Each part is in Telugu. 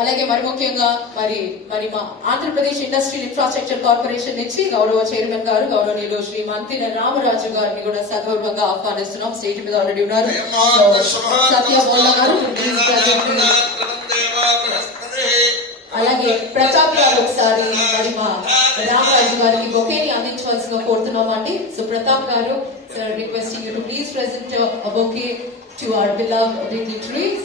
అలాగే మరి ముఖ్యంగా మరి మా ఆంధ్రప్రదేశ్ ఇండస్ట్రియల్ ఇన్ఫ్రాస్ట్రక్చర్ కార్పొరేషన్ నుంచి గౌరవ చైర్మన్ గారు గౌరవనీయులు శ్రీ మంతిన రామరాజు గారిని కూడా సగౌరవంగా ఆహ్వానిస్తున్నాం. స్టేజ్ మీద ఆల్రెడీ ఉన్నారు. సత్య బోల్లా గారు, అలాగే ప్రతాప్ గారు ఒకసారి మరి మా రామరాజు గారికి బొకేని అందించవలసిగా కోరుతున్నామండి. సో ప్రతాప్ గారు, requesting you to please present a bouquet to our beloved dignitaries.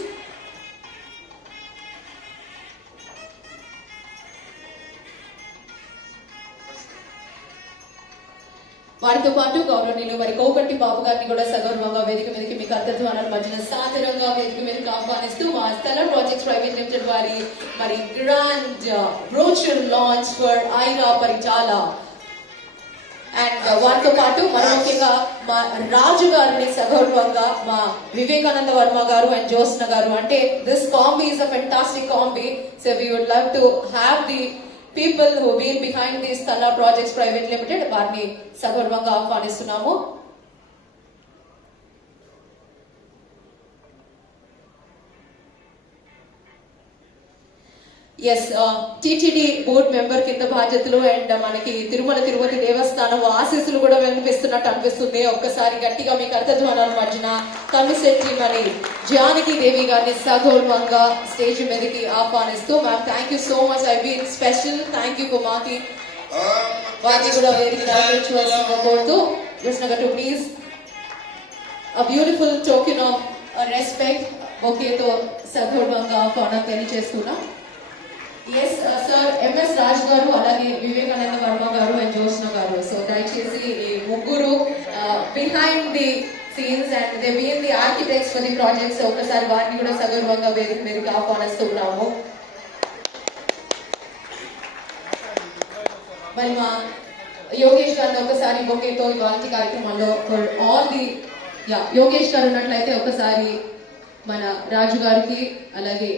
వారితో పాటు గౌరవనీయులు మరి కోకట్టి బాబు గారిని కూడా సగౌరవంగా వేదిక మీదకి మీకు అర్థధ్వానాల మధ్యన సాదరంగా వేదిక మీదకి ఆహ్వానిస్తూ మా స్థలం ప్రాజెక్ట్స్ ప్రైవేట్ లిమిటెడ్ వారి మరి గ్రాండ్ బ్రోచర్ లాంచ్ ఫర్ ఐరా పరిచాల అండ్ వారితో పాటు మరి ముఖ్యంగా మా రాజు గారిని సగౌరవంగా మా వివేకానంద వర్మ గారు అండ్ జ్యోత్స్న గారు, అంటే this combi is a fantastic combi. So we would love to have the people who been behind this Stella Projects Private Limited వారిని సగౌరవంగా ఆహ్వానిస్తున్నాము. ఎస్, టిటిడి బోర్డ్ మెంబర్ కింద బాధ్యతలు అండ్ మనకి తిరుమల తిరుపతి దేవస్థానం ఆశీస్సులు కూడా వినిపిస్తున్నట్టు అనిపిస్తుంది. ఒక్కసారి గట్టిగా మీకు అర్థధ్వానాల మధ్యన కమిసెట్టి మరి జానకి దేవి గారిని సగౌరవంగా స్టేజ్ మీదకి ఆహ్వానిస్తూ, ma'am thank you so much, I been special, thank you కుమాకి. వారిని కూడా వేదిక ఆలోచించవలసిందిగా కోరుతూ to please a beautiful token of respect బొకేతో సగౌరవంగా ఆహ్వానం తెలియజేస్తున్నాం. ఎస్ సార్, ఎంఎస్ రాజ్ గారు, అలాగే వివేకానంద వర్మ గారు అండ్ జ్యోత్స్న గారు. సో దయచేసి ఈ ముగ్గురు behind the scenes and they been the architects for the projects. ఒకసారి వారిని కూడా సగౌరవంగా వేదిక మీదకి ఆహ్వానిస్తున్నాము. మరి మా యోగేష్ గారిని ఒకసారి బొకేతో ఇవాళ కార్యక్రమంలో ఫర్ ఆల్ ది యోగేష్ గారు ఉన్నట్లయితే ఒకసారి మన రాజు గారికి అలాగే